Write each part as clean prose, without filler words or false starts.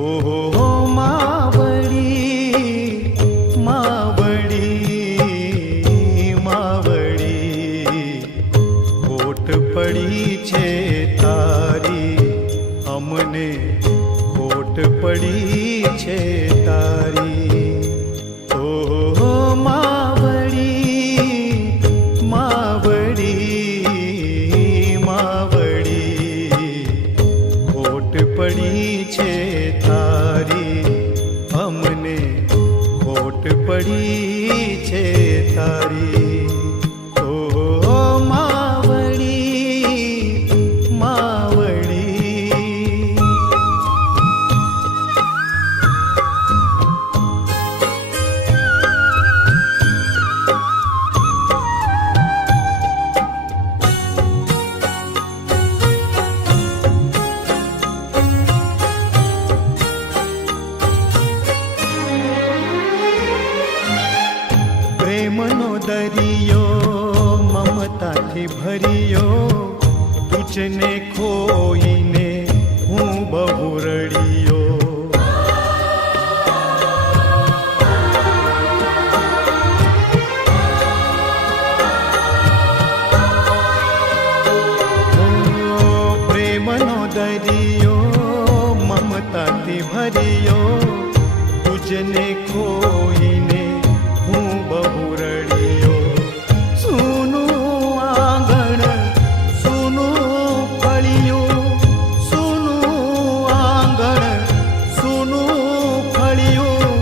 ઓહો માવડી માવડી માવડી ખોટ પડી છે તારી અમને ખોટ પડી છે તારી ઓહો માવડી માવડી માવડી ખોટ પડી છે તારી અમને ખોટ પડી છે તારી ઓહો માવડી માવડી પ્રેમનો દરિયો મમતાથી ભર્યો તુજને ખોઈને હું બહુ રડ્યો પ્રેમનો દરિયો મમતાથી ભર્યો તુજને ખોઈને હું બહુ રડ્યો સૂનું આંગણ સૂનું ફળિયું સૂનું આંગણ સૂનું ફળિયું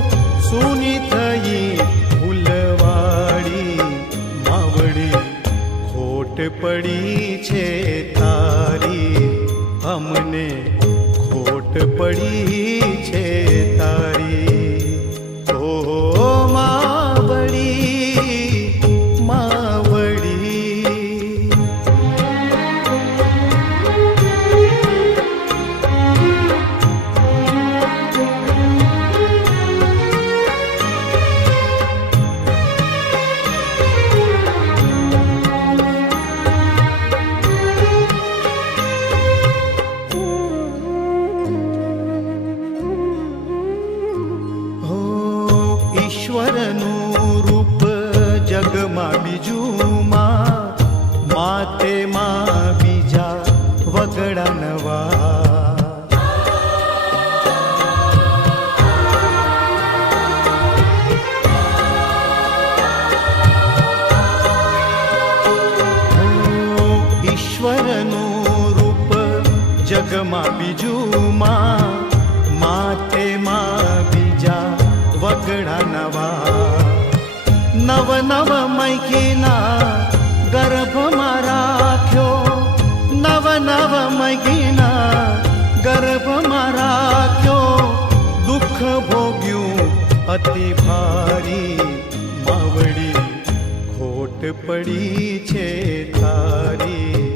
સૂની થઈ ફૂલવાડી માવડી ખોટ પડી છે તારી અમને ખોટ પડી છે તારી ઓહો માવડી માવડી ઈશ્વરનું રૂપ જગમાં બીજુમાં માતે માં બીજા વગડા નવા ઈશ્વરનું રૂપ જગમાં બીજુમાં માતે માં બીજા વગડા નવા નવ નવ મૈગીના ગર્ભમાં રાખ્યો નવ નવ મૈગીના ગર્ભમાં રાખ્યો દુઃખ ભોગ્યું અતિ ભારી માવડી ખોટ પડી છે તારી